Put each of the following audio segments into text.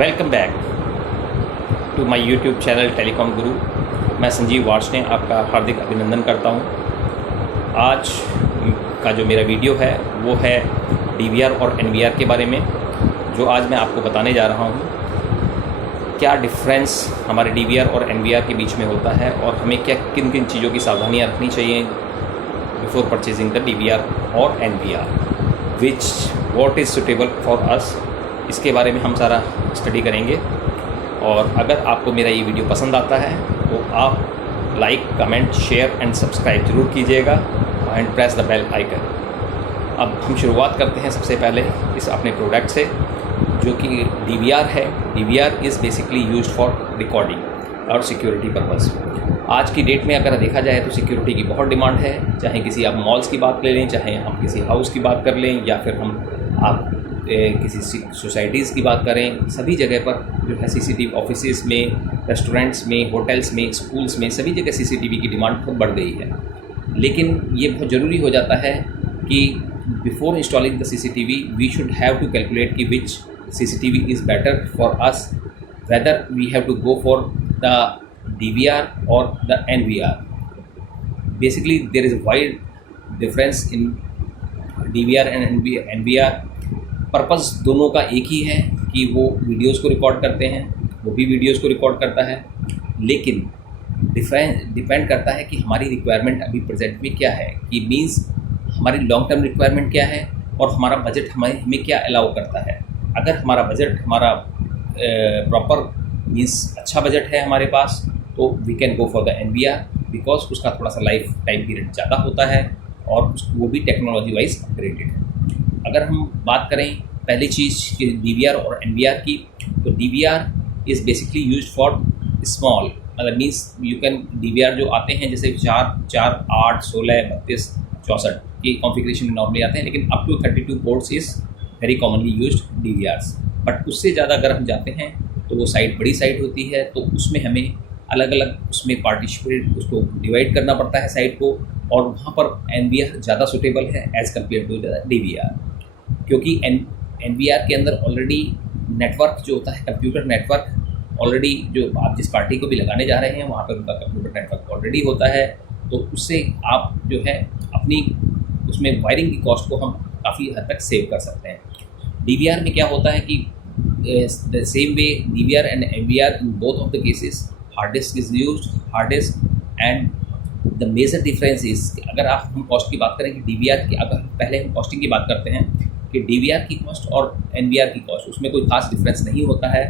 Welcome back to my YouTube channel telecom guru. मैं संजीव वार्ष्णेय आपका हार्दिक अभिनंदन करता हूं। आज का जो मेरा वीडियो है वो है DVR और NVR के बारे में, जो आज मैं आपको बताने जा रहा हूं। क्या डिफरेंस हमारे DVR और NVR के बीच में होता है और हमें क्या किन किन चीज़ों की सावधानियाँ रखनी चाहिए बिफोर परचेजिंग द DVR और NVR, what is suitable for us. इसके बारे में हम सारा स्टडी करेंगे। और अगर आपको मेरा ये वीडियो पसंद आता है तो आप like, comment, share and subscribe ज़रूर कीजिएगा and press the bell icon. अब हम शुरुआत करते हैं सबसे पहले इस अपने प्रोडक्ट से, जो कि DVR है। DVR is basically used for recording और सिक्योरिटी पर्पज़। आज की डेट में अगर देखा जाए तो सिक्योरिटी की बहुत डिमांड है। चाहे किसी आप मॉल्स की बात ले लें, चाहे हम किसी हाउस की बात कर लें, या फिर आप किसी सोसाइटीज़ की बात करें, सभी जगह पर जो है CCTV ऑफिसेज़ में, रेस्टोरेंट्स में, होटल्स में, स्कूल्स में, सभी जगह CCTV की डिमांड बहुत बढ़ गई है। लेकिन ये बहुत ज़रूरी हो जाता है कि before installing the CCTV we should have to calculate कि which CCTV is better for us, whether we have to go for the DVR or the NVR. Basically, there is a wide difference in DVR and NVR. Purpose दोनों का एक ही है कि वो videos को record करते हैं, वो भी वीडियोस को रिकॉर्ड करता है, लेकिन डिपेंड करता है कि हमारी रिक्वायरमेंट अभी प्रेजेंट में क्या है, कि मीन्स हमारी लॉन्ग टर्म रिक्वायरमेंट क्या है और हमारा बजट हमें क्या अलाउ करता है। अगर हमारा बजट हमारा प्रॉपर मीन्स अच्छा बजट है हमारे पास, तो we can go for the NVR, because उसका थोड़ा सा लाइफ टाइम पीरियड ज़्यादा होता है और वो भी टेक्नोलॉजी वाइज अपग्रेडेड है। अगर हम बात करें पहली चीज़ कि DVR और NVR की, तो DVR is basically used for small, मतलब मीन्स यू कैन DVR जो आते हैं जैसे 4, 8, 16, 32, 64 की कॉन्फ़िगरेशन में नॉर्मली आते हैं, लेकिन up to 32 ports is very commonly used DVRs। But उससे ज़्यादा अगर हम जाते हैं तो वो साइट बड़ी साइट होती है, तो उसमें हमें अलग अलग उसमें पार्टिसिपेट उसको डिवाइड करना पड़ता है साइट को, और वहाँ पर NVR ज़्यादा सूटेबल है as compare to the DVR, क्योंकि NVR के अंदर ऑलरेडी नेटवर्क जो होता है, कंप्यूटर नेटवर्क ऑलरेडी, जो आप जिस पार्टी को भी लगाने जा रहे हैं वहाँ पर उनका कंप्यूटर नेटवर्क ऑलरेडी होता है, तो उससे आप जो है अपनी उसमें वायरिंग की कॉस्ट को हम काफ़ी हद तक सेव कर सकते हैं। DVR में क्या होता है कि the same way DVR and NVR, in both of the cases hard disk is used, hard disk, and the major difference is, अगर हम कॉस्ट की बात करें कि DVR की, अगर पहले हम कॉस्टिंग की बात करते हैं कि DVR की कॉस्ट और NVR की कॉस्ट, उसमें कोई खास डिफरेंस नहीं होता है,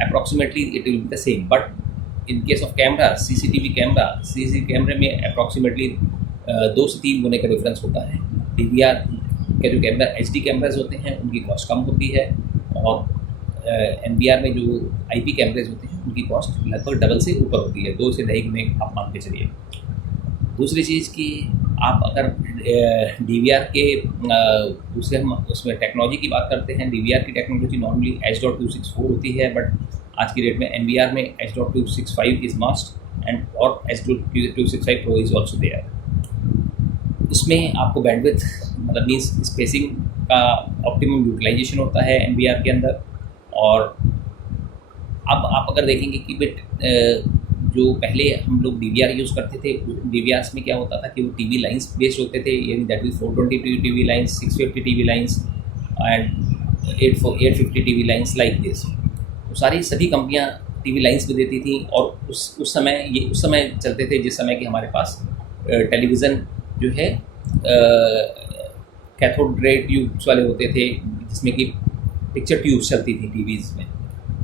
approximately it will be the same. But in case of camera, CCTV कैमरे में अप्रॉक्सीमेटली 2 से 3 गुने का डिफरेंस होता है। DVR के जो कैमरा HD कैमराज होते हैं उनकी कॉस्ट कम होती है, और NVR में जो IP कैमरेज होते हैं उनकी कॉस्ट लगभग डबल से ऊपर होती है, 2 से 2.5 गुने आप मान के चलिए। दूसरी चीज़ कि आप अगर DVR के दूसरे हम उसमें टेक्नोलॉजी की बात करते हैं, DVR की टेक्नोलॉजी नॉर्मली H.264 होती है, बट आज की डेट में NVR में H.265 इज़ मस्ट, एंड और H.265 Pro is also there. उसमें आपको बैंडविड्थ, मतलब मीन्स स्पेसिंग का ऑप्टिमम यूटिलाइजेशन होता है NVR के अंदर। और अब आप अगर देखेंगे कि जो पहले हम लोग DVR यूज़ करते थे, DVRs में क्या होता था कि वो TV लाइंस बेस्ड होते थे, यानी that is 420 TV lines, 650 TV lines and 850 TV lines like this. तो सभी कंपनियां TV लाइंस भी देती थी, और उस समय चलते थे जिस समय कि हमारे पास टेलीविज़न जो है कैथोड रे ट्यूब्स वाले होते थे, जिसमें कि पिक्चर ट्यूब्स चलती थी टीवीज़ में।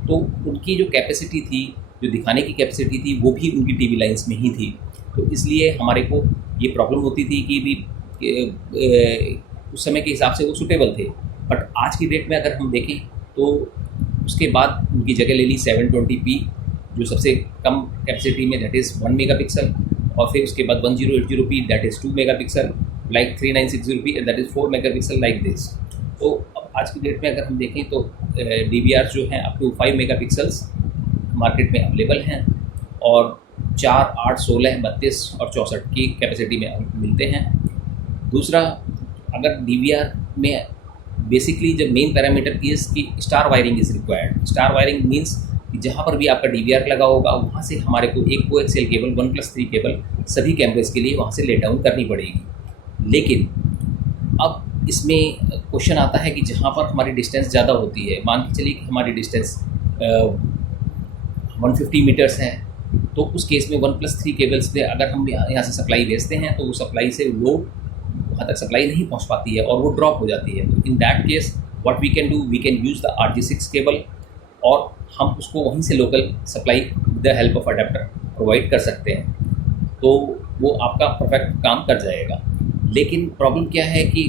तो उनकी जो कैपेसिटी थी, जो दिखाने की कैपेसिटी थी, वो भी उनकी TV लाइंस में ही थी। तो इसलिए हमारे को ये प्रॉब्लम होती थी कि भी उस समय के हिसाब से वो सूटेबल थे। बट आज की डेट में अगर हम देखें तो उसके बाद उनकी जगह ले ली 720p, जो सबसे कम कैपेसिटी में, दैट इज़ 1 मेगापिक्सल, और फिर उसके बाद 1080p, that is 2 megapixel, like 3960p, that is 4 megapixel like this. तो अब आज की डेट में अगर हम देखें तो DVR जो हैं अप टू 5 मेगापिक्सल्स मार्केट में अवेलेबल हैं, और 4, 8, 16, 32 और 64 की कैपेसिटी में मिलते हैं। दूसरा, अगर DVR में बेसिकली जब मेन पैरामीटर इज कि star wiring is required. Star wiring means कि जहाँ पर भी आपका DVR लगा होगा वहाँ से हमारे को एक कोएक्सियल केबल 1+3 केबल सभी कैमरेज के लिए वहाँ से लेट डाउन करनी पड़ेगी। लेकिन अब इसमें क्वेश्चन आता है कि जहाँ पर हमारी डिस्टेंस ज़्यादा होती है, मान के चलिए कि हमारी डिस्टेंस 150 मीटर्स है, तो उस केस में 1+3 केबल्स पे अगर हम यहाँ से सप्लाई भेजते हैं तो वो सप्लाई से लोड वहाँ तक सप्लाई नहीं पहुँच पाती है और वो ड्रॉप हो जाती है। तो in that case what we can do, we can use the RG6 cable और हम उसको वहीं से local supply with the help of adapter provide कर सकते हैं, तो वो आपका परफेक्ट काम कर जाएगा। लेकिन प्रॉब्लम क्या है कि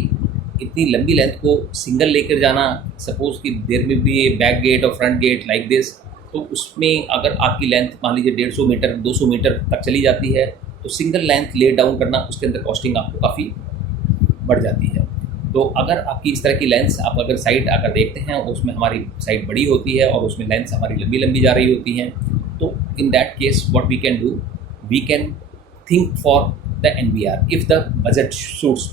इतनी लंबी लेंथ को सिंगल लेकर जाना, सपोज़ कि देयर में भी बैक गेट और फ्रंट गेट लाइक दिस, तो उसमें अगर आपकी लेंथ मान लीजिए 150 मीटर 200 मीटर तक चली जाती है तो सिंगल लेंथ ले डाउन करना, उसके अंदर कॉस्टिंग आपको काफ़ी बढ़ जाती है। तो अगर आपकी इस तरह की लेंथ्स आप अगर साइट अगर देखते हैं उसमें हमारी साइट बड़ी होती है और उसमें लेंथ्स हमारी लंबी लंबी जा रही होती हैं, तो in that case what we can do, we can think for the NVR if the budget suits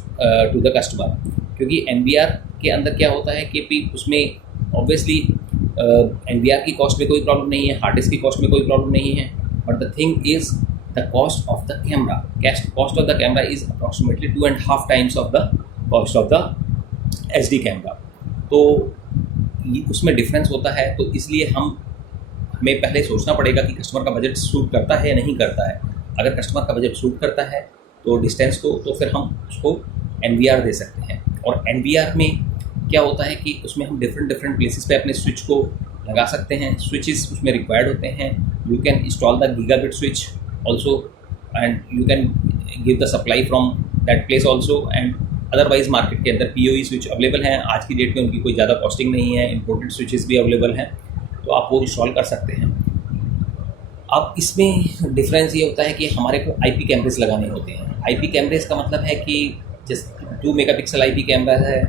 to the customer. क्योंकि NVR के अंदर क्या होता है कि उसमें ऑब्वियसली NVR की कॉस्ट में कोई प्रॉब्लम नहीं है, हार्ड डिस्क की कॉस्ट में कोई प्रॉब्लम नहीं है, but the thing is the cost of the camera. Cost of the camera is approximately 2.5 times of the cost of the SD camera. तो उसमें डिफरेंस होता है, तो इसलिए हमें पहले सोचना पड़ेगा कि कस्टमर का बजट सूट करता है या नहीं करता है। अगर कस्टमर का बजट सूट करता है तो डिस्टेंस को, तो फिर हम उसको NVR दे सकते हैं। और NVR में क्या होता है कि उसमें हम डिफरेंट प्लेसेस पे अपने स्विच को लगा सकते हैं। स्विचेस उसमें रिक्वायर्ड होते हैं। You can install the gigabit switch also and you can give the supply from that place also. And otherwise market के अंदर PoE स्विच अवेलेबल हैं। आज की डेट में उनकी कोई ज़्यादा कॉस्टिंग नहीं है, इंपोर्टेड स्विचेस भी अवेलेबल हैं, तो आप वो इंस्टॉल कर सकते हैं। अब इसमें डिफरेंस ये होता है कि हमारे को IP कैमरेज लगाने होते हैं। IP कैमरेज का मतलब है कि जैसे 2 मेगापिक्सल IP कैमरा है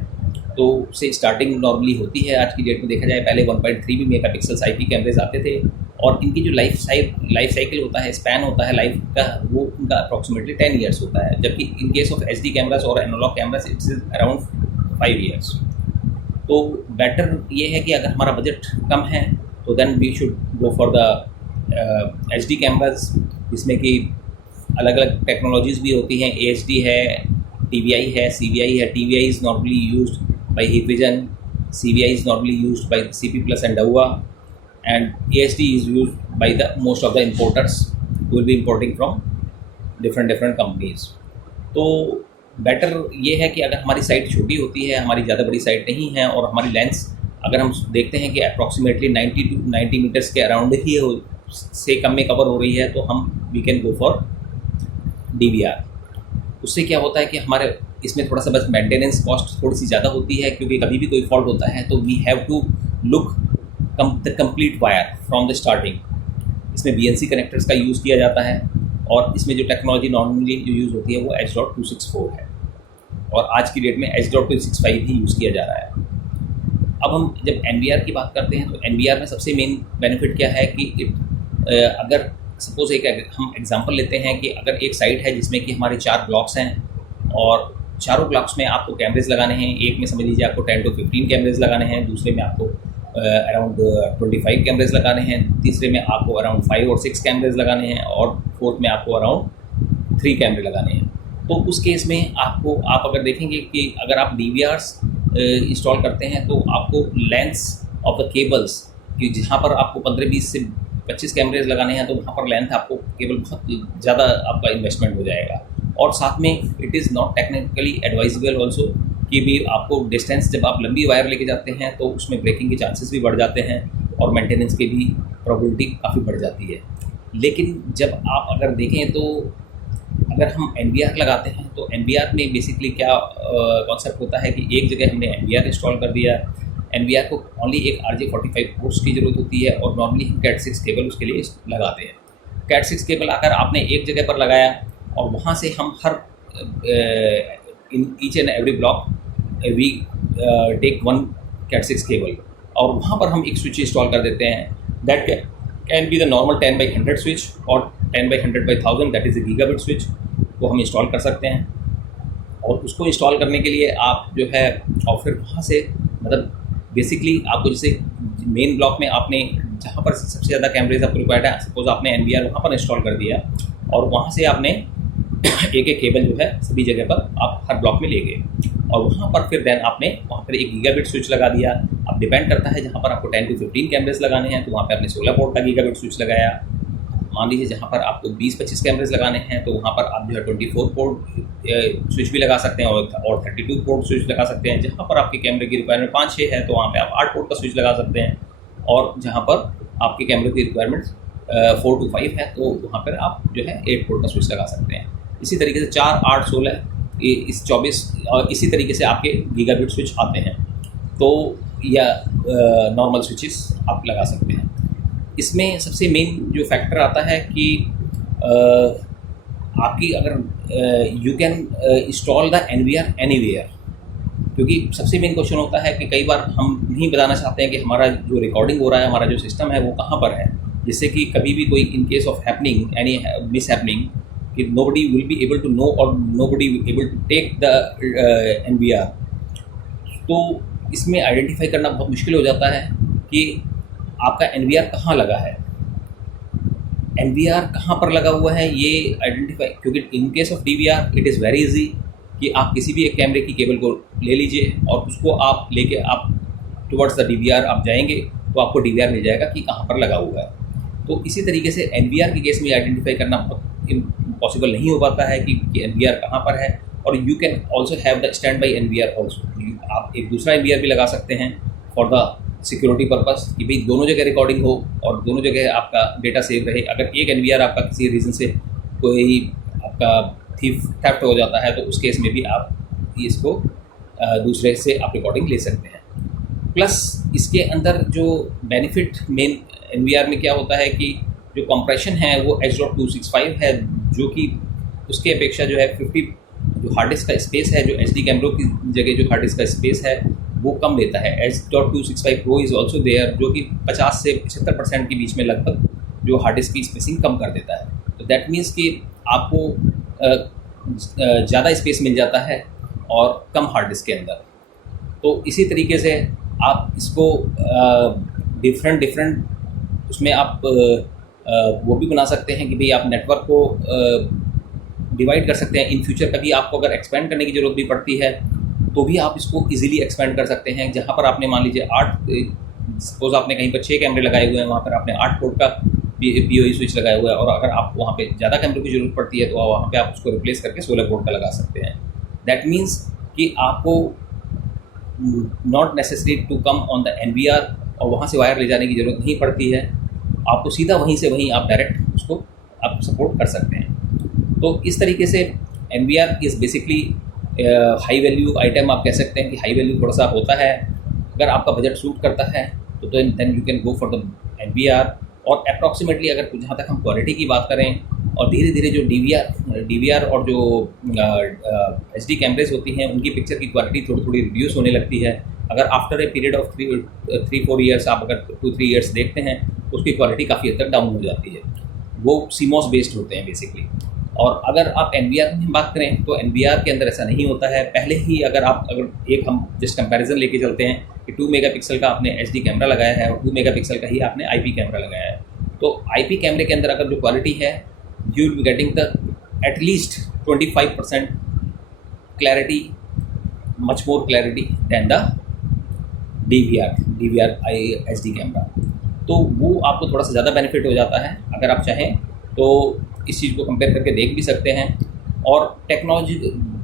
तो उससे स्टार्टिंग नॉर्मली होती है। आज की डेट में देखा जाए, पहले 1.3 मेगापिक्सल IP कैमरेज आते थे और इनकी जो लाइफ साइकिल होता है, स्पैन होता है लाइफ का, वो उनका अप्रॉक्सीमेटली 10 ईयर्स होता है। जबकि in case of SD cameras और analogue cameras it's around 5 years. तो बेटर ये है कि अगर हमारा बजट कम है तो then we should go for the HD cameras, जिसमें कि अलग अलग टेक्नोलॉजीज़ भी होती हैं। AHD है, TVI है, CVI है। TVI is normally used by Hikvision, CVI is normally used by CP Plus and Dahua, and AHD is used by the most of the importers who will be importing from different companies। तो better ये है कि अगर हमारी site छोटी होती है, हमारी ज़्यादा बड़ी साइट नहीं है और हमारी लेंस अगर हम देखते हैं कि अप्रॉक्सीमेटली 90 मीटर्स के अराउंड ही से कम में कवर हो रही है, तो हम we can go for DVR। उससे क्या होता है कि हमारे इसमें थोड़ा सा बस मेंटेनेंस कॉस्ट थोड़ी सी ज़्यादा होती है, क्योंकि कभी भी कोई फॉल्ट होता है तो we have to look the complete wire from the starting. इसमें BNC कनेक्टर्स का यूज़ किया जाता है और इसमें जो टेक्नोलॉजी नॉर्मली जो यूज़ होती है वो H.264 है और आज की डेट में H.265 ही यूज़ किया जा रहा है। अब हम जब NVR की बात करते हैं तो NVR में सबसे मेन बेनिफिट क्या है कि अगर सपोज़ हम एग्जांपल लेते हैं कि अगर एक साइट है जिसमें कि हमारे 4 ब्लॉक्स हैं और चारों ब्लॉक्स में आपको कैमरेज लगाने हैं। एक में समझ लीजिए आपको 10 to 15 कैमरेज लगाने हैं, दूसरे में आपको अराउंड 25 कैमरेज लगाने हैं, तीसरे में आपको अराउंड 5 और 6 कैमरेज लगाने हैं और फोर्थ में आपको अराउंड 3 कैमरे लगाने हैं। तो उस केस में आप अगर देखेंगे कि अगर आप DVRs इंस्टॉल करते हैं तो आपको लेंथ्स ऑफ द केबल्स कि जहाँ पर आपको 15-20 से 25 कैमरेज लगाने हैं तो वहाँ पर लेंथ आपको केवल बहुत ज़्यादा आपका इन्वेस्टमेंट हो जाएगा। और साथ में it is not technically advisable also कि भी आपको डिस्टेंस जब आप लंबी वायर लेके जाते हैं तो उसमें ब्रेकिंग के चांसेस भी बढ़ जाते हैं और मेंटेनेंस की भी प्रोबेबिलिटी काफ़ी बढ़ जाती है। लेकिन जब आप अगर देखें तो अगर हम NVR लगाते हैं तो NVR में बेसिकली क्या कॉन्सेप्ट होता है कि एक जगह हमने NVR इंस्टॉल कर दिया। NVR को ओनली एक RJ45 पोर्ट्स की ज़रूरत होती है और नॉर्मली हम Cat6 केबल उसके लिए लगाते हैं। Cat6 केबल आकर आपने एक जगह पर लगाया और वहाँ से हम हर in each and every block we take 1 Cat6 cable और वहाँ पर हम एक स्विच इंस्टॉल कर देते हैं। That can be the normal 10x100 switch और 10x100/1000 that is a gigabit switch, वो हम इंस्टॉल कर सकते हैं। और उसको इंस्टॉल करने के लिए आप जो है और फिर वहाँ से मतलब बेसिकली आपको जैसे मेन ब्लॉक में आपने जहाँ पर सबसे ज़्यादा कैमरेज आपको रिक्वायर्ड है, सपोज आपने NVR वहाँ पर इंस्टॉल कर दिया और वहाँ से आपने एक एक केबल जो है सभी जगह पर आप हर ब्लॉक में ले गए और वहाँ पर फिर देन आपने वहाँ पर 1 गीगाबिट स्विच लगा दिया। अब डिपेंड करता है जहाँ पर आपको 10 to 15 कैमरेज लगाने हैं तो वहाँ पर आपने 16 पोर्ट का गीगाबिट स्विच लगाया। मान लीजिए जहाँ पर आपको 20-25 कैमरेज लगाने हैं तो वहाँ पर आप जो है 24 पोर्ट स्विच भी लगा सकते हैं और 32 पोर्ट स्विच लगा सकते हैं। जहाँ पर आपके कैमरे की रिक्वायरमेंट 5-6 है तो वहाँ पे आप 8 पोर्ट का स्विच लगा सकते हैं और जहाँ पर आपके कैमरे की रिक्वायरमेंट 4 to 5 है तो वहाँ पर आप जो है 8 पोर्ट का स्विच लगा सकते हैं। इसी तरीके से 4, 8, 16 इस 24 और इसी तरीके से आपके गीगाबिट स्विच आते हैं तो या नॉर्मल स्विचेस आप लगा सकते हैं। इसमें सबसे मेन जो फैक्टर आता है कि आपकी अगर you can install the NVR anywhere, क्योंकि सबसे मेन क्वेश्चन होता है कि कई बार हम नहीं बताना चाहते हैं कि हमारा जो रिकॉर्डिंग हो रहा है, हमारा जो सिस्टम है वो कहाँ पर है, जिससे कि कभी भी कोई इन case of happening any miss happening कि nobody will be able to know or nobody will be able to take the NVR। तो इसमें आइडेंटिफाई करना बहुत मुश्किल हो जाता है कि आपका NVR कहाँ लगा है, NVR कहाँ पर लगा हुआ है ये आइडेंटिफाई, क्योंकि इन case of DVR it is very easy कि आप किसी भी एक कैमरे की केबल को ले लीजिए और उसको आप लेके आप टुवर्ड्स द DVR आप जाएंगे तो आपको DVR मिल जाएगा कि कहाँ पर लगा हुआ है। तो इसी तरीके से NVR के केस में आइडेंटिफाई करना बहुत पॉसिबल नहीं हो पाता है कि NVR कहाँ पर है। और you can also have the stand by NVR also, आप एक दूसरा NVR भी लगा सकते हैं फॉर द सिक्योरिटी पर्पस कि भाई दोनों जगह रिकॉर्डिंग हो और दोनों जगह आपका डेटा सेव रहे। अगर एक NVR आपका किसी रीज़न से कोई आपका थेफ्ट हो जाता है तो उस केस में भी आप इसको दूसरे से आप रिकॉर्डिंग ले सकते हैं। प्लस इसके अंदर जो बेनिफिट मेन NVR में क्या होता है कि जो कंप्रेशन है वो H.265 है, जो कि उसके अपेक्षा जो है 50 जो हार्ड डिस्क का स्पेस है, जो HD कैमरों की जगह जो हार्ड डिस्क का स्पेस है वो कम लेता है। H.265 Pro is also there, जो कि 50 से 75% के बीच में लगभग जो हार्ड डिस्क की स्पेसिंग कम कर देता है। तो दैट मीन्स कि आपको ज़्यादा स्पेस मिल जाता है और कम हार्ड डिस्क के अंदर। तो इसी तरीके से आप इसको डिफरेंट उसमें आप वो भी बना सकते हैं कि भाई आप नेटवर्क को डिवाइड कर सकते हैं। इन फ्यूचर कभी आपको अगर एक्सपेंड करने की ज़रूरत भी पड़ती है तो भी आप इसको इजीली एक्सपेंड कर सकते हैं। जहाँ पर आपने मान लीजिए 8 सपोज आपने कहीं पर 6 कैमरे लगाए हुए हैं, वहाँ पर आपने 8 पोर्ट का PoE स्विच लगाया हुआ है और अगर आपको वहाँ पे ज़्यादा कैमरों की ज़रूरत पड़ती है तो वहाँ पे आप उसको रिप्लेस करके 16 पोर्ट का लगा सकते हैं। दैट मीन्स कि आपको not necessary to come on the NVR और वहाँ से वायर ले जाने की ज़रूरत नहीं पड़ती है, आपको सीधा वहीं से वहीं आप डायरेक्ट उसको आप सपोर्ट कर सकते हैं। तो इस तरीके से NVR is basically high value item आप कह सकते हैं कि हाई वैल्यू थोड़ा सा होता है। अगर आपका बजट सूट करता है तो then you can go for the NVR। और अप्रॉक्सीमेटली अगर जहाँ तक हम क्वालिटी की बात करें और धीरे धीरे जो DVR और जो HD कैमरेज होती हैं उनकी पिक्चर की क्वालिटी थोड़ी थोड़ी रिड्यूस होने लगती है। अगर after a period of 3-4 years आप अगर 2-3 ईयर्स देखते हैं तो उसकी क्वालिटी काफ़ी हद तक डाउन हो जाती है। वो CMOS बेस्ड होते हैं बेसिकली। और अगर आप NVR की बात करें तो NVR के अंदर ऐसा नहीं होता है। पहले ही अगर एक हम जस्ट कंपैरिजन लेके चलते हैं कि 2 मेगापिक्सल का आपने HD कैमरा लगाया है और 2 मेगापिक्सल का ही आपने IP कैमरा लगाया है, तो IP कैमरे के अंदर अगर जो क्वालिटी है you will be getting the at least 25% clarity, much more clarity than the DVR HD camera. तो वो आपको थोड़ा सा ज़्यादा बेनिफिट हो जाता है। अगर आप चाहें तो इस चीज़ को कंपेयर करके देख भी सकते हैं। और टेक्नोलॉजी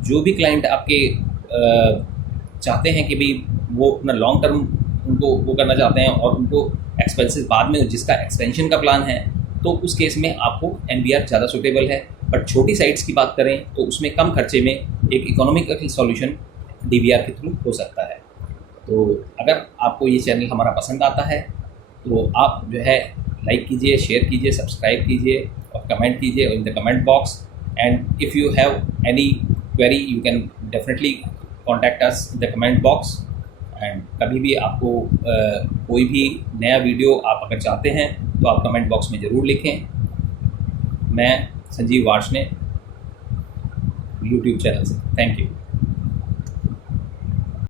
जो भी क्लाइंट आपके चाहते हैं कि भाई वो अपना लॉन्ग टर्म उनको वो करना चाहते हैं और उनको एक्सपेंसेस बाद में जिसका एक्सपेंशन का प्लान है, तो उस केस में आपको NVR ज़्यादा सूटेबल है। बट छोटी साइट्स की बात करें तो उसमें कम खर्चे में एक इकोनॉमिकल सॉल्यूशन DVR के थ्रू हो सकता है। तो अगर आपको ये चैनल हमारा पसंद आता है तो आप जो है लाइक कीजिए, शेयर कीजिए, सब्सक्राइब कीजिए और कमेंट कीजिए in the comment box. And if you have any query you can definitely contact us in the comment box. And कभी भी आपको कोई भी नया वीडियो आप अगर चाहते हैं तो आप कमेंट बॉक्स में ज़रूर लिखें। मैं संजीव वार्ष्णेय, YouTube चैनल से। Thank you.